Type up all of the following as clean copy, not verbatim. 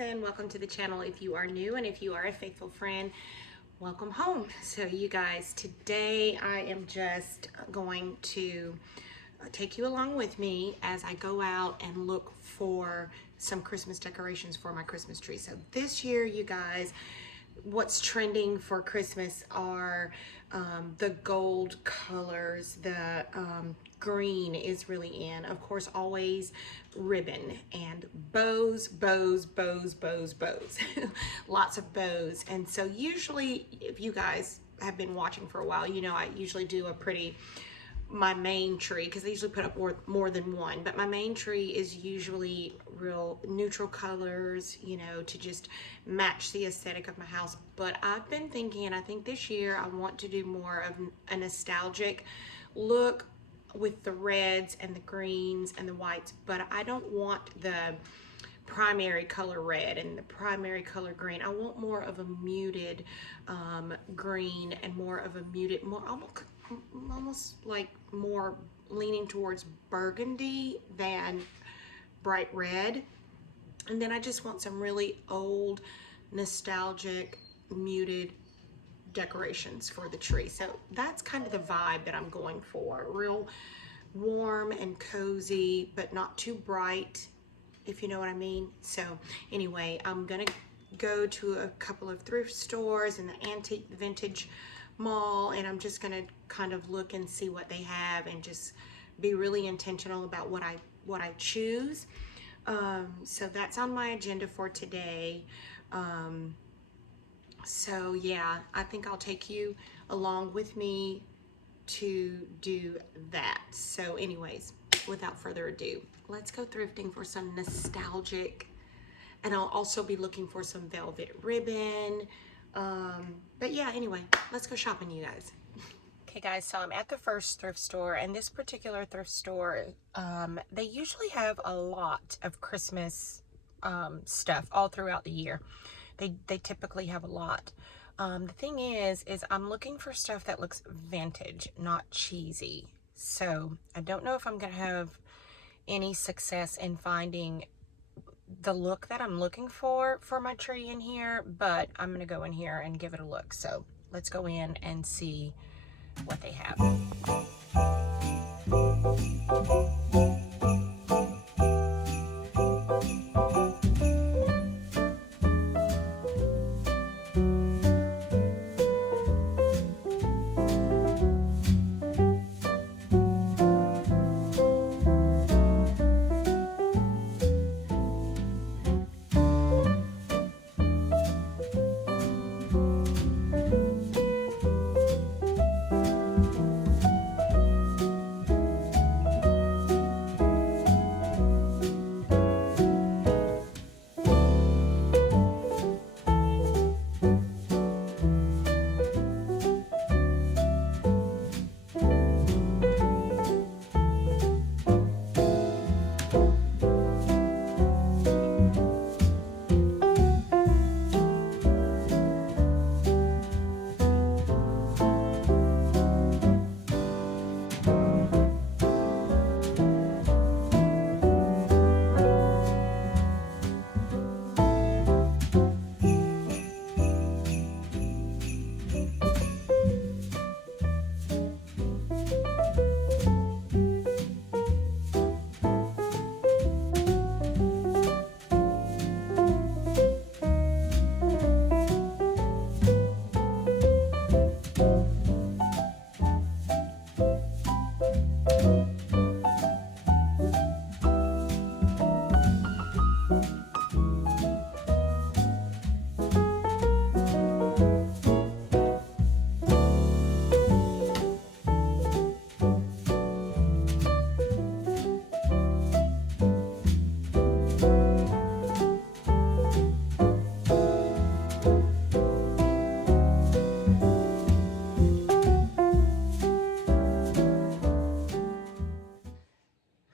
and welcome to the channel if you are new, and if you are a faithful friend, welcome home. So you guys, today I am just going to take you along with me as I go out and look for some Christmas decorations for my Christmas tree. So this year, you guys, what's trending for Christmas are the gold colors. The green is really in. Of course, always ribbon and bows. Lots of bows. And so usually, if you guys have been watching for a while, you know I usually do my main tree, because I usually put up more than one, but my main tree is usually real neutral colors, you know, to just match the aesthetic of my house. But I've been thinking, and I think this year I want to do more of a nostalgic look with the reds and the greens and the whites, but I don't want the primary color red and the primary color green. I want more of a muted green and more of a muted, more almost like more leaning towards burgundy than bright red. And then I just want some really old, nostalgic, muted decorations for the tree. So that's kind of the vibe that I'm going for. Real warm and cozy, but not too bright, if you know what I mean. So anyway, I'm gonna go to a couple of thrift stores in the antique vintage mall, and I'm just gonna kind of look and see what they have and just be really intentional about what I choose. So that's on my agenda for today. So yeah, I think I'll take you along with me to do that. So anyways, without further ado, let's go thrifting for some nostalgic, and I'll also be looking for some velvet ribbon. But yeah, anyway, let's go shopping, you guys. Okay guys, so I'm at the first thrift store, and this particular thrift store, they usually have a lot of Christmas stuff all throughout the year. They typically have a lot. The thing is I'm looking for stuff that looks vintage, not cheesy. So I don't know if I'm gonna have any success in finding the look that I'm looking for my tree in here, but I'm gonna go in here and give it a look. So let's go in and see what they have.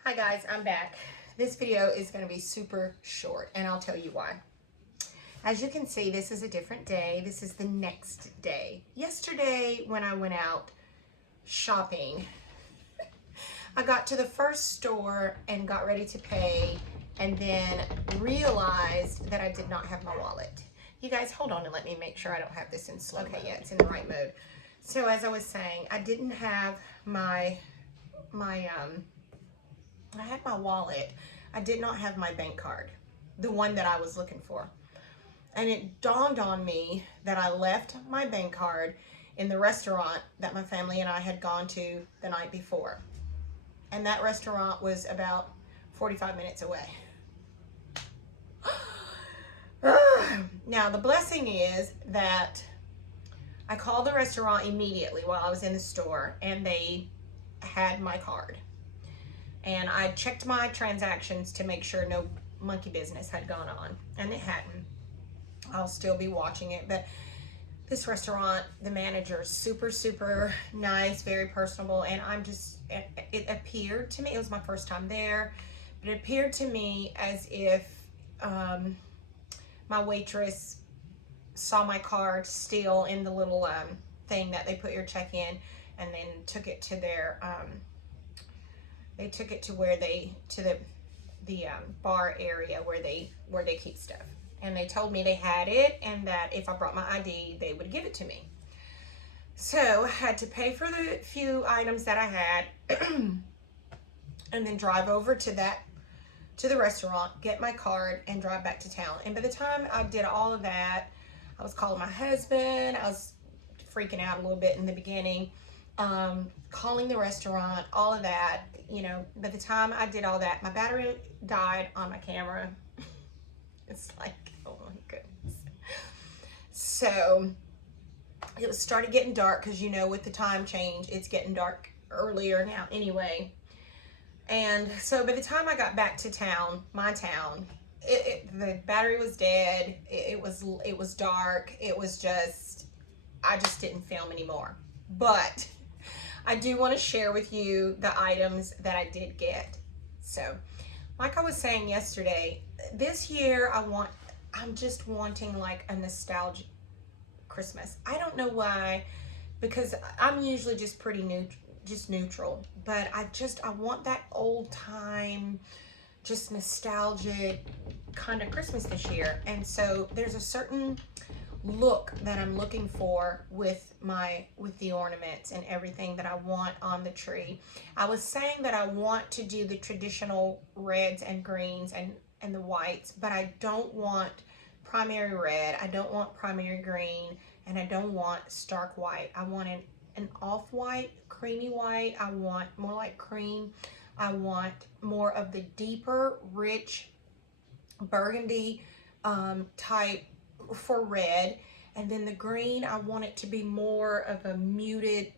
Hi guys, I'm back. This video is going to be super short, and I'll tell you why. As you can see, this is a different day. This is the next day. Yesterday, when I went out shopping, I got to the first store and got ready to pay, and then realized that I did not have my wallet. You guys, hold on and let me make sure I don't have this in slow. Okay, yeah, it's in the right mode. So as I was saying, I didn't have I had my wallet. I did not have my bank card, the one that I was looking for. And it dawned on me that I left my bank card in the restaurant that my family and I had gone to the night before. And that restaurant was about 45 minutes away. Now, the blessing is that I called the restaurant immediately while I was in the store, and they had my card. And I checked my transactions to make sure no monkey business had gone on, and it hadn't. I'll still be watching it, but this restaurant, the manager is super, super nice, very personable, and it appeared to me, it was my first time there, but it appeared to me as if my waitress saw my card still in the little thing that they put your check in, and then took it to their they took it to where the bar area where they keep stuff, and they told me they had it and that if I brought my ID they would give it to me. So I had to pay for the few items that I had and then drive over to the restaurant, get my card, and drive back to town. And by the time I did all of that, I was calling my husband. I was freaking out a little bit in the beginning, calling the restaurant, all of that. You know, by the time I did all that, my battery died on my camera. It's like, oh my goodness. So it started getting dark because, you know, with the time change, it's getting dark earlier now anyway. And so by the time I got back to town, my town, the battery was dead. It was dark. It was just, I just didn't film anymore. But I do want to share with you the items that I did get. So, like I was saying yesterday, this year I'm just wanting like a nostalgic Christmas. I don't know why, because I'm usually just pretty neutral, but I want that old time, just nostalgic kind of Christmas this year. And so there's a certain look that I'm looking for with the ornaments and everything that I want on the tree. I was saying that I want to do the traditional reds and greens and the whites, but I don't want primary red, I don't want primary green, and I don't want stark white. I want an off-white, creamy white. I want more like cream. I want more of the deeper, rich burgundy type for red. And then the green, I want it to be more of a muted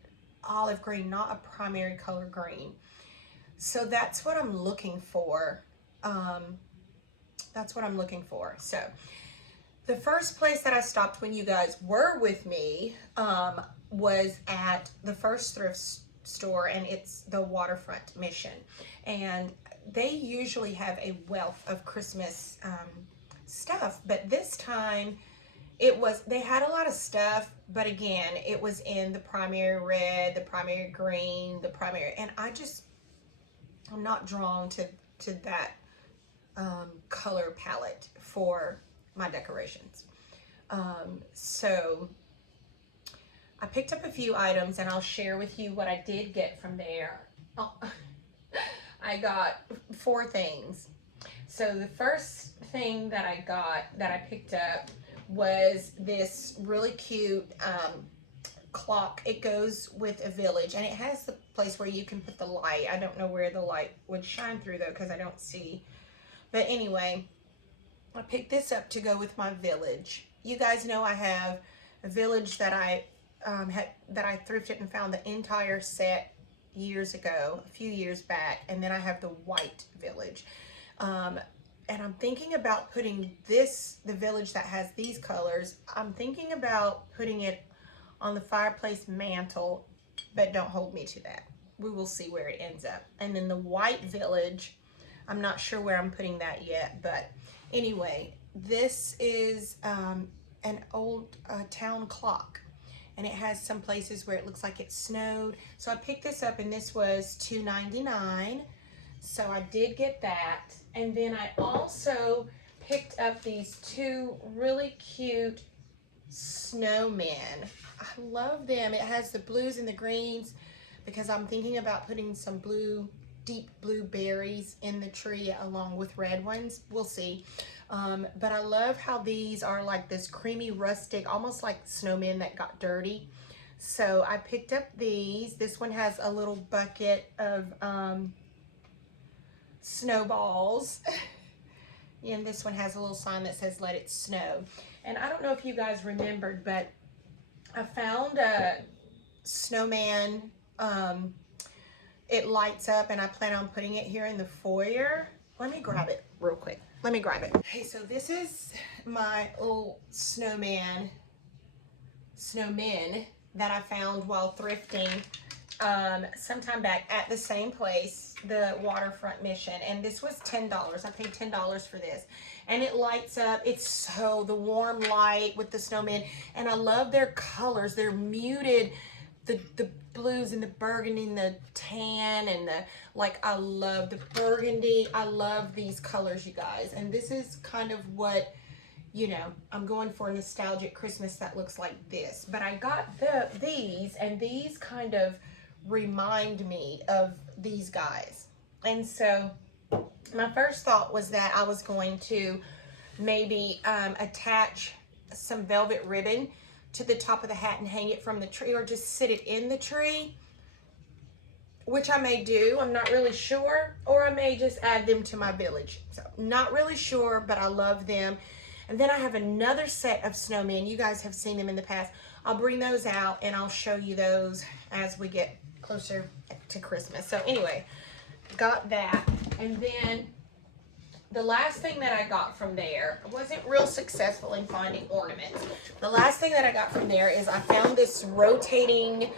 olive green, not a primary color green. So that's what I'm looking for. That's what I'm looking for. So the first place that I stopped when you guys were with me was at the first thrift store, and it's the Waterfront Mission. And they usually have a wealth of Christmas stuff, but this time they had a lot of stuff, but again, it was in the primary red, the primary green, and I'm not drawn to that color palette for my decorations. So I picked up a few items, and I'll share with you what I did get from there. I got 4 things. So the first thing that I picked up was this really cute clock. It goes with a village, and it has the place where you can put the light. I don't know where the light would shine through though, because I don't see. But anyway, I picked this up to go with my village. You guys know I have a village that I thrifted and found the entire set years ago, a few years back, and then I have the white village. And I'm thinking about putting the village that has these colors, I'm thinking about putting it on the fireplace mantle, but don't hold me to that. We will see where it ends up. And then the white village, I'm not sure where I'm putting that yet, but anyway, this is an old town clock, and it has some places where it looks like it snowed. So I picked this up, and this was $2.99. So I did get that. And then I also picked up these two really cute snowmen. I love them. It has the blues and the greens because I'm thinking about putting some deep blue berries in the tree along with red ones. We'll see. But I love how these are like this creamy rustic, almost like snowmen that got dirty. So I picked up these. This one has a little bucket of snowballs. And this one has a little sign that says "Let It Snow." And I don't know if you guys remembered, but I found a snowman. It lights up, and I plan on putting it here in the foyer. Let me grab it real quick. Let me grab it. Okay, so this is my little snowmen that I found while thrifting sometime back at the same place, the Waterfront Mission, and this was $10. I paid $10 for this, and it lights up. It's so the warm light with the snowmen, and I love their colors. They're muted, the blues and the burgundy and the tan and the, like, I love the burgundy. I love these colors, you guys, and this is kind of what, you know, I'm going for a nostalgic Christmas that looks like this. But I got these, and these kind of remind me of these guys. And so my first thought was that I was going to maybe attach some velvet ribbon to the top of the hat and hang it from the tree, or just sit it in the tree, which I may do. I'm not really sure. Or I may just add them to my village. So not really sure, but I love them. And then I have another set of snowmen. You guys have seen them in the past. I'll bring those out and I'll show you those as we get closer to Christmas. So anyway, got that. And then the last thing that I got from there, I wasn't real successful in finding ornaments. The last thing that I got from there is I found this rotating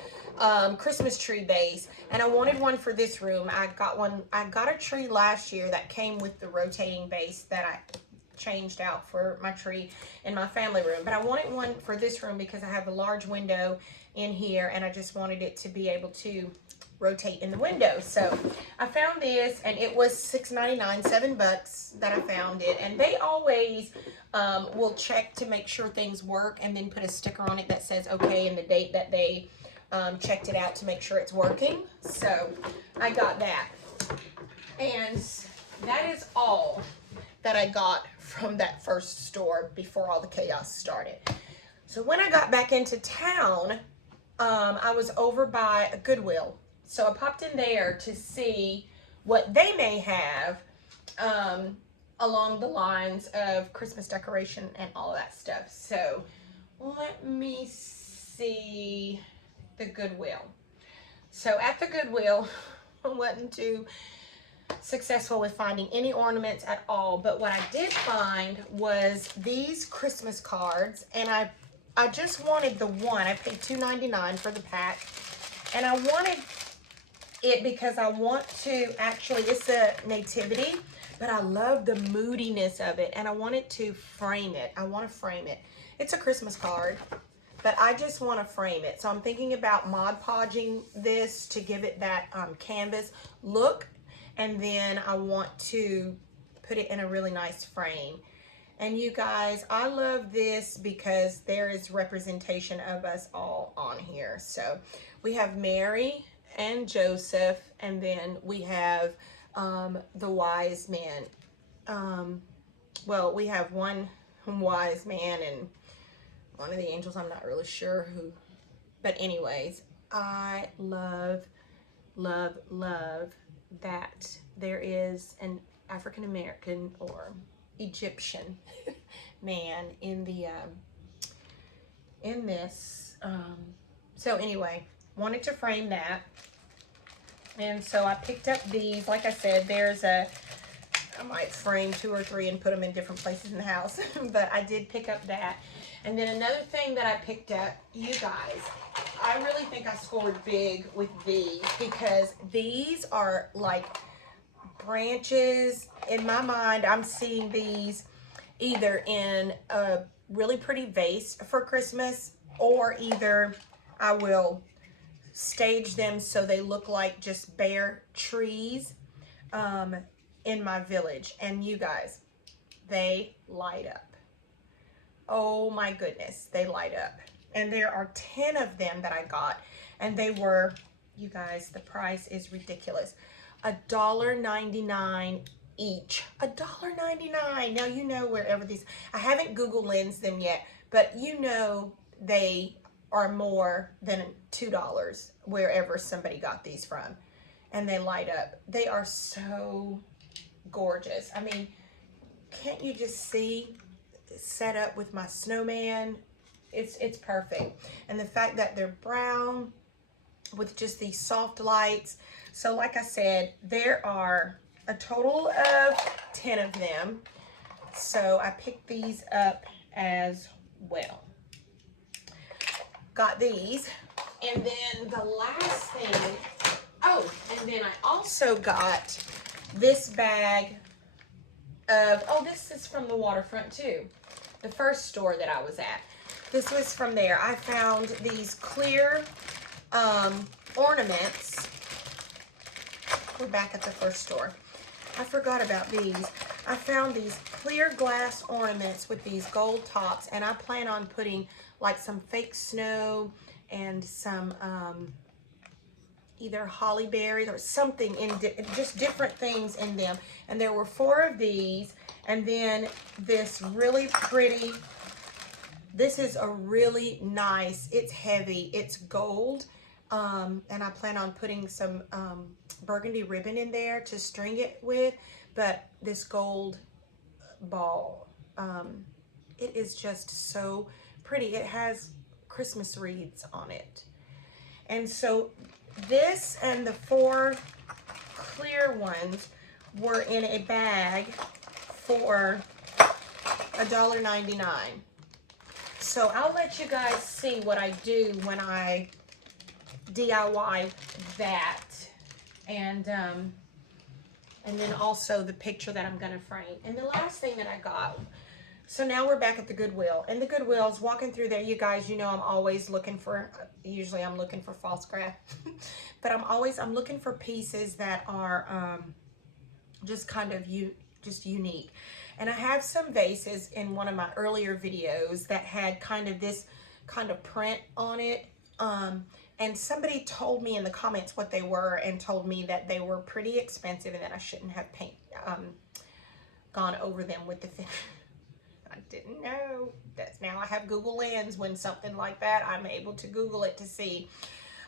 Christmas tree base, and I wanted one for this room. I got a tree last year that came with the rotating base that I changed out for my tree in my family room, but I wanted one for this room because I have a large window in here, and I just wanted it to be able to rotate in the window. So I found this, and it was $6.99, $7 that I found it, and they always will check to make sure things work and then put a sticker on it that says okay and the date that they checked it out to make sure it's working. So I got that, and that is all that I got from that first store before all the chaos started. So when I got back into town, I was over by a Goodwill. So I popped in there to see what they may have along the lines of Christmas decoration and all that stuff. So let me see the Goodwill. So at the Goodwill, I wasn't too successful with finding any ornaments at all, but what I did find was these Christmas cards, and I just wanted the one. I paid $2.99 for the pack, and I wanted it because I want to actually, it's a nativity, but I love the moodiness of it, and I wanted to frame it. I want to frame it. It's a Christmas card, but I just want to frame it. So I'm thinking about Mod Podging this to give it that canvas look, and then I want to put it in a really nice frame. And you guys, I love this because there is representation of us all on here. So we have Mary and Joseph, and then we have the wise men. Well, we have one wise man and one of the angels. I'm not really sure who, but anyways, I love, love, love that there is an African American or Egyptian man in the in this. So anyway, wanted to frame that, and so I picked up these. Like I said, I might frame 2 or 3 and put them in different places in the house, but I did pick up that. And then another thing that I picked up, you guys, I really think I scored big with these because these are like branches. In my mind, I'm seeing these either in a really pretty vase for Christmas, or either I will stage them so they look like just bare trees in my village. And you guys, they light up. Oh my goodness, they light up. And there are 10 of them that I got. And they were, you guys, the price is ridiculous. $1.99 each. $1.99. Now you know wherever these, I haven't Google Lens them yet, but you know they are more than $2 wherever somebody got these from. And they light up. They are so gorgeous. I mean, can't you just see set up with my snowman? It's perfect. And the fact that they're brown with just these soft lights. So like I said, there are a total of 10 of them. So I picked these up as well. Got these. And then the last thing, oh, and then I also got this bag of, oh, this is from the waterfront too. The first store that I was at. This was from there. I found these clear ornaments. We're back at the first store. I forgot about these. I found these clear glass ornaments with these gold tops, and I plan on putting like some fake snow and some either holly berries or something in, just different things in them. And there were 4 of these, and then this really pretty, this is a really nice, it's heavy, it's gold, and I plan on putting some burgundy ribbon in there to string it with, but this gold ball, it is just so pretty. It has Christmas wreaths on it. And so this and the 4 clear ones were in a bag for $1.99. So I'll let you guys see what I do when I DIY that, and then also the picture that I'm gonna frame. And the last thing that I got, so now we're back at the Goodwill. And the Goodwill's, walking through there, you guys, you know I'm always looking for, usually I'm looking for false craft, but I'm looking for pieces that are just kind of just unique. And I have some vases in one of my earlier videos that had kind of this kind of print on it. And somebody told me in the comments what they were and told me that they were pretty expensive and that I shouldn't have gone over them with the I didn't know. That's now I have Google Lens. When something like that, I'm able to Google it to see.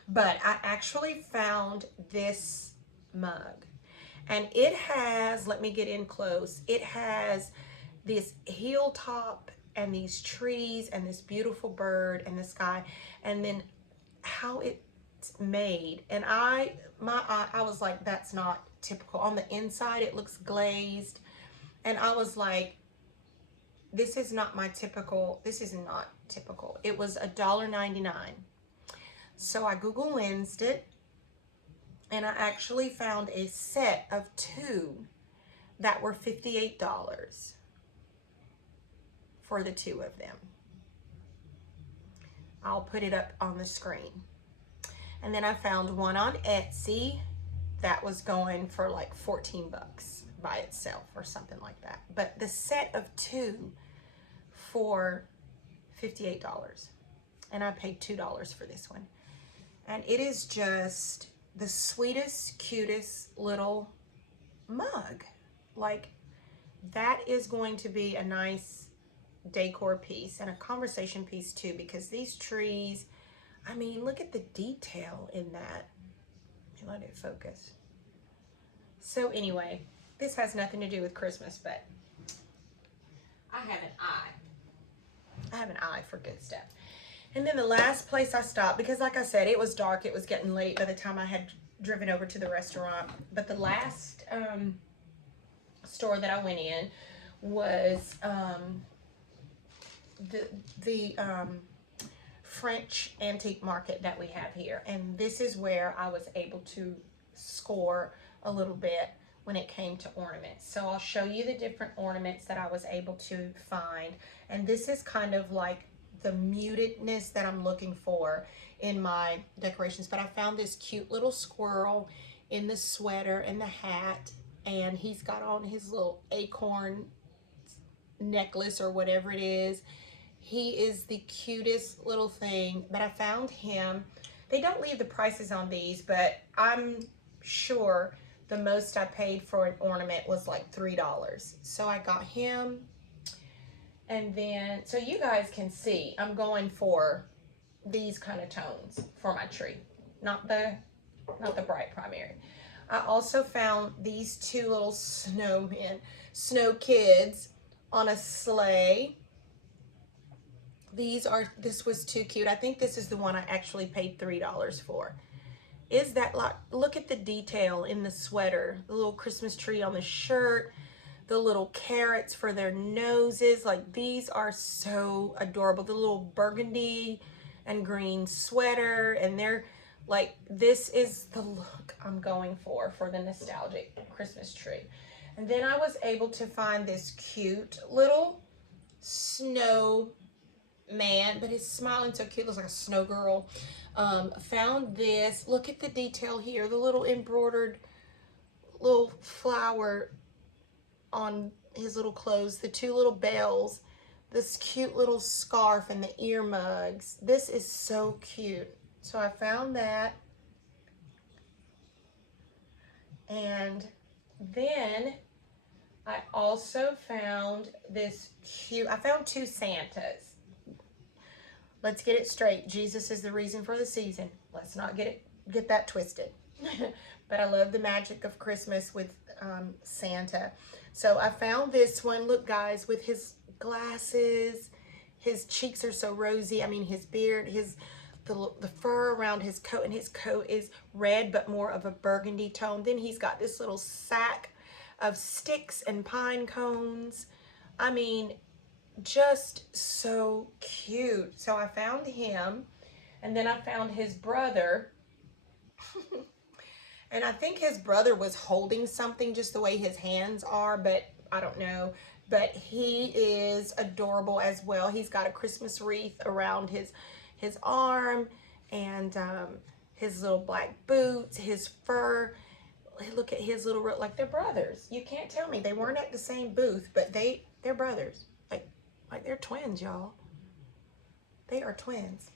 But I actually found this mug. And it has, let me get in close, it has this hilltop and these trees and this beautiful bird and the sky, and then how it's made. And I was like, that's not typical. On the inside, it looks glazed. And I was like, this is not typical. It was $1.99. So I Google Lensed it, and I actually found a set of 2 that were $58 for the 2 of them. I'll put it up on the screen. And then I found one on Etsy that was going for like 14 bucks by itself or something like that. But the set of 2 for $58. And I paid $2 for this one. And it is just the sweetest, cutest little mug. Like, that is going to be a nice decor piece and a conversation piece too, because these trees, I mean, look at the detail in that. Let it focus. So anyway, this has nothing to do with Christmas, but I have an eye. I have an eye for good stuff. And then the last place I stopped, because like I said, it was dark, it was getting late by the time I had driven over to the restaurant. But the last store that I went in was the French antique market that we have here. And this is where I was able to score a little bit when it came to ornaments. So I'll show you the different ornaments that I was able to find. And this is kind of like the mutedness that I'm looking for in my decorations. But I found this cute little squirrel in the sweater and the hat. and he's got on his little acorn necklace or whatever it is. He is the cutest little thing, but I found him. They don't leave the prices on these, but I'm sure the most I paid for an ornament was like $3. So I got him. And then, so you guys can see, I'm going for these kind of tones for my tree, not the bright primary. I also found these two little snowmen, snow kids on a sleigh. This was too cute. I think this is the one I actually paid $3 for. Is that like, look at the detail in the sweater, the little Christmas tree on the shirt, the little carrots for their noses. Like, these are so adorable. The little burgundy and green sweater, and they're like, this is the look I'm going for the nostalgic Christmas tree. And then I was able to find this cute little snow man, but he's smiling so cute, looks like a snow girl. Found this, look at the detail here, the little embroidered little flower on his little clothes, the two little bells, this cute little scarf, and the ear mugs. This is so cute. So I found that. And then I also found this cute, I found two Santas. Let's get it straight. Jesus is the reason for the season. Let's not get that twisted. But I love the magic of Christmas with Santa. So I found this one. Look, guys, with his glasses, his cheeks are so rosy. I mean, his beard, the fur around his coat, and his coat is red, but more of a burgundy tone. Then he's got this little sack of sticks and pine cones. I mean, just so cute. So I found him, and then I found his brother. And I think his brother was holding something just the way his hands are, but I don't know. But he is adorable as well. He's got a Christmas wreath around his arm, and his little black boots, his fur. Look at his little, like, they're brothers. You can't tell me. They weren't at the same booth, but they're brothers. Like they're twins, y'all. They are twins.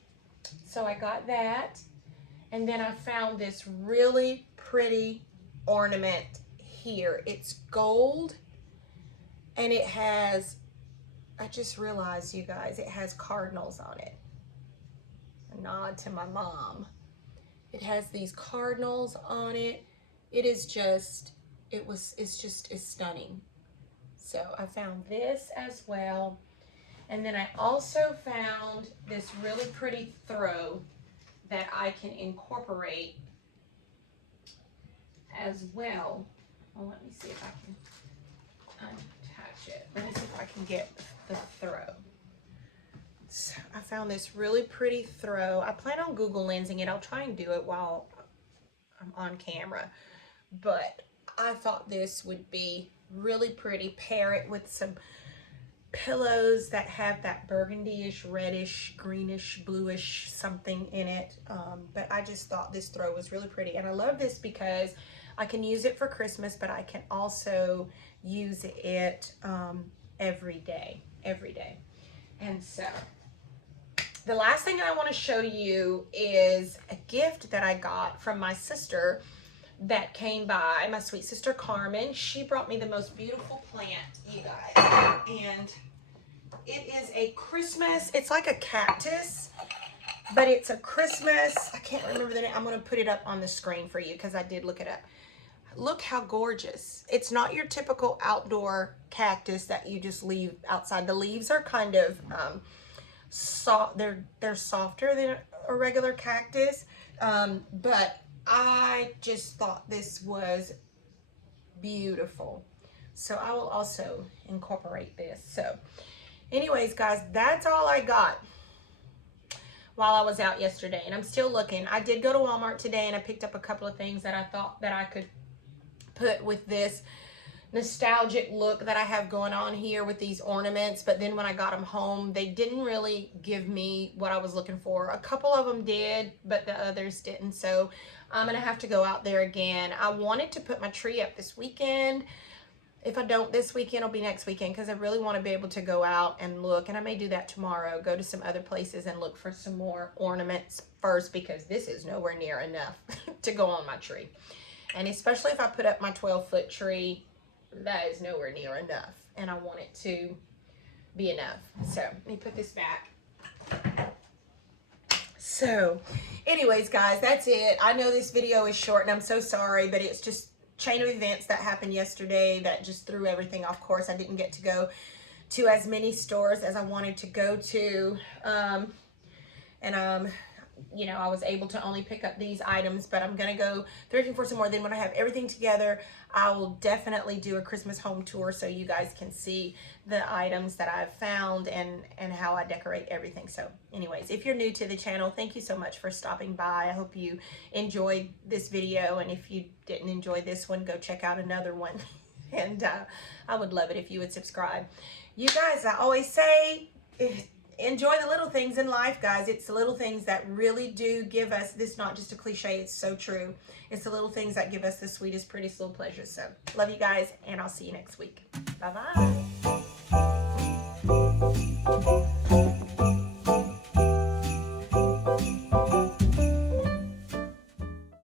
So I got that. And then I found this really pretty ornament here. It's gold, and it has, I just realized, you guys, it has cardinals on it. A nod to my mom. It has these cardinals on it. It is just, it's stunning. So I found this as well. And then I also found this really pretty throw that I can incorporate as well. Well, let me see if I can attach it. Let me see if I can get the throw. So I found this really pretty throw. I plan on Google lensing it. I'll try and do it while I'm on camera. But I thought this would be really pretty. Pair it with some pillows that have that burgundy-ish, reddish, greenish, bluish something in it. But I just thought this throw was really pretty. And I love this because I can use it for Christmas, but I can also use it every day. And so the last thing I want to show you is a gift that I got from my sister that came by, my sweet sister Carmen. She brought me the most beautiful plant, you guys. And it is a Christmas, it's like a cactus, but it's a Christmas, I can't remember the name. I'm going to put it up on the screen for you because I did look it up. Look how gorgeous. It's not your typical outdoor cactus that you just leave outside. The leaves are kind of soft. They're softer than a regular cactus, but I just thought this was beautiful. So I will also incorporate this. So anyways, guys, that's all I got while I was out yesterday, and I'm still looking. I did go to Walmart today, and I picked up a couple of things that I thought that I could put with this nostalgic look that I have going on here with these ornaments, but then when I got them home, they didn't really give me what I was looking for. A couple of them did, but the others didn't, so I'm gonna have to go out there again. I wanted to put my tree up this weekend. If I don't this weekend, it'll be next weekend, because I really want to be able to go out and look, and I may do that tomorrow, go to some other places and look for some more ornaments first, because this is nowhere near enough to go on my tree. And especially if I put up my 12-foot tree, that is nowhere near enough, and I want it to be enough. So let me put this back. So anyways, guys, that's it. I know this video is short, and I'm so sorry, but it's just chain of events that happened yesterday that just threw everything off course. I didn't get to go to as many stores as I wanted to go to, you know, I was able to only pick up these items, but I'm gonna go thrifting for some more. Then when I have everything together, I will definitely do a Christmas home tour so you guys can see the items that I've found and how I decorate everything. So anyways, if you're new to the channel, thank you so much for stopping by. I hope you enjoyed this video, and if you didn't enjoy this one, go check out another one. And I would love it if you would subscribe. You guys, I always say, enjoy the little things in life, guys. It's the little things that really do give us this, not just a cliche, it's so true. It's the little things that give us the sweetest, prettiest little pleasures. So love you guys, and I'll see you next week. Bye-bye.